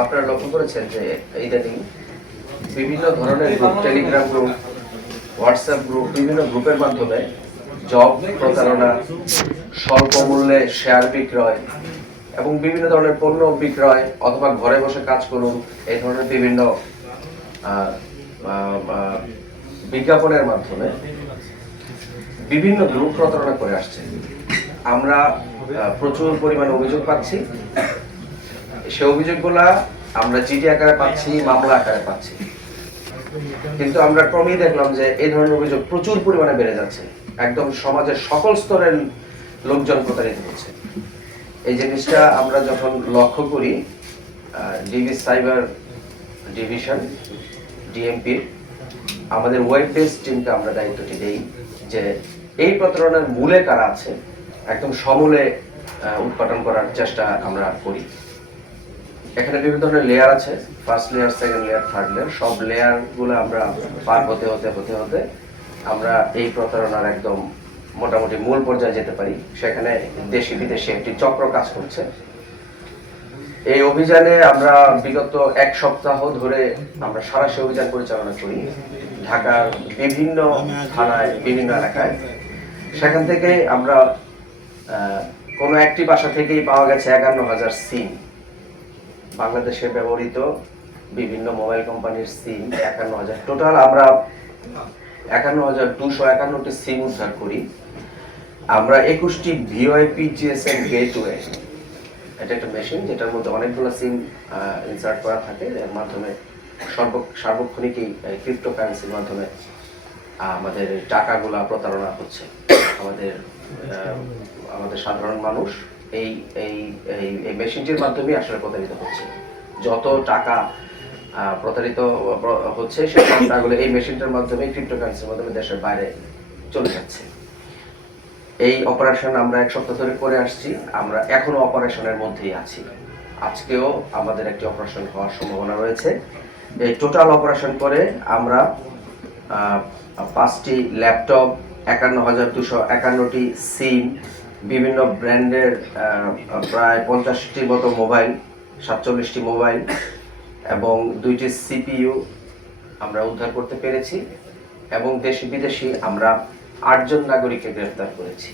আপনারা লক্ষ্য করেছেন যে ইদানিং বিভিন্ন ধরনের group, Telegram group, WhatsApp group, বিভিন্ন গ্রুপের মাধ্যমে জব প্রতারণা, স্বল্প মূল্যে শেয়ার বিক্রয় এবং বিভিন্ন ধরনের পণ্য বিক্রয় অথবা ঘরে বসে কাজ করুন, এই ধরনের বিভিন্ন বিজ্ঞাপনের মাধ্যমে বিভিন্ন গ্রুপ প্রতারণা করে আসছে। আমরা প্রচুর পরিমাণে অভিযোগ পাচ্ছি। সে অভিযোগগুলা আমরা জিডি আকারে পাচ্ছি, মামলা আকারে পাচ্ছি, কিন্তু আমরা ক্রমেই দেখলাম যে এই ধরনের অভিযোগ প্রচুর পরিমাণে বেড়ে যাচ্ছে। একদম সমাজের সকল স্তরের লোকজন প্রতারিত হচ্ছে। এই জিনিসটা আমরা যখন লক্ষ্য করি, ডিবি সাইবার ডিভিশন ডিএমপির আমাদের ওয়েব বেস টিমকে আমরা দায়িত্বটি দেই যে এই প্রতারণার মূলে কারা আছে একদম সমূলে উৎপাদন করার চেষ্টা আমরা করি। এখানে বিভিন্ন ধরনের লেয়ার আছে, first layer, second layer, third layer. সব লেয়ারগুলো আমরা পার হতে হতে আমরা এই প্রতারণার একদম মোটামুটি মূল পর্যায়ে যেতে পারি। সেখানে দেশি বিদেশি একটি চক্র কাজ করছে। এই অভিযানে আমরা বিগত এক সপ্তাহ ধরে আমরা সারাশি অভিযান পরিচালনা করি ঢাকার বিভিন্ন থানায়, বিভিন্ন এলাকায়। সেখান থেকে আমরা কোনো একটি বাসা থেকেই পাওয়া গেছে ৫১,০০০ সিম। বাংলাদেশে ব্যবহৃত বিভিন্ন মোবাইল কোম্পানির সিম ৫১,০০০। টোটাল আমরা ৫১,২৫১টি সিম উদ্ধার করি। আমরা ২১টি ভিওআইপি জিএসএম গেটওয়ে, এটা একটা মেশিন যেটার মধ্যে অনেকগুলো সিম ইনসার্ট করা থাকে। এর মাধ্যমে সার্বক্ষণিক এই ক্রিপ্টোকারেন্সির মাধ্যমে আমাদের টাকাগুলা প্রতারণা হচ্ছে। আমাদের সাধারণ মানুষ এই এই এই মেশিনটির মাধ্যমে আসলে প্রতারিত হচ্ছে। যত টাকা প্রতারিত হচ্ছে সেই টাকাগুলো এই মেশিনটার মাধ্যমে, ক্রিপ্টোকারেন্সির মাধ্যমে দেশের বাইরে চলে যাচ্ছে। এই অপারেশন আমরা এক সপ্তাহ ধরে করে আসছি। আমরা এখনো অপারেশনের মধ্যেই আছি। আজকেও আমাদের একটি অপারেশন হওয়ার সম্ভাবনা রয়েছে। এই টোটাল অপারেশন করে আমরা 5টি ল্যাপটপ, ৫১,২৫১টি সিম, বিভিন্ন ব্র্যান্ডের প্রায় 50টির মতো মোবাইল, 47টি মোবাইল এবং 2টি সিপিইউ আমরা উদ্ধার করতে পেরেছি এবং দেশি বিদেশি আমরা 8 জন নাগরিককে গ্রেফতার করেছি।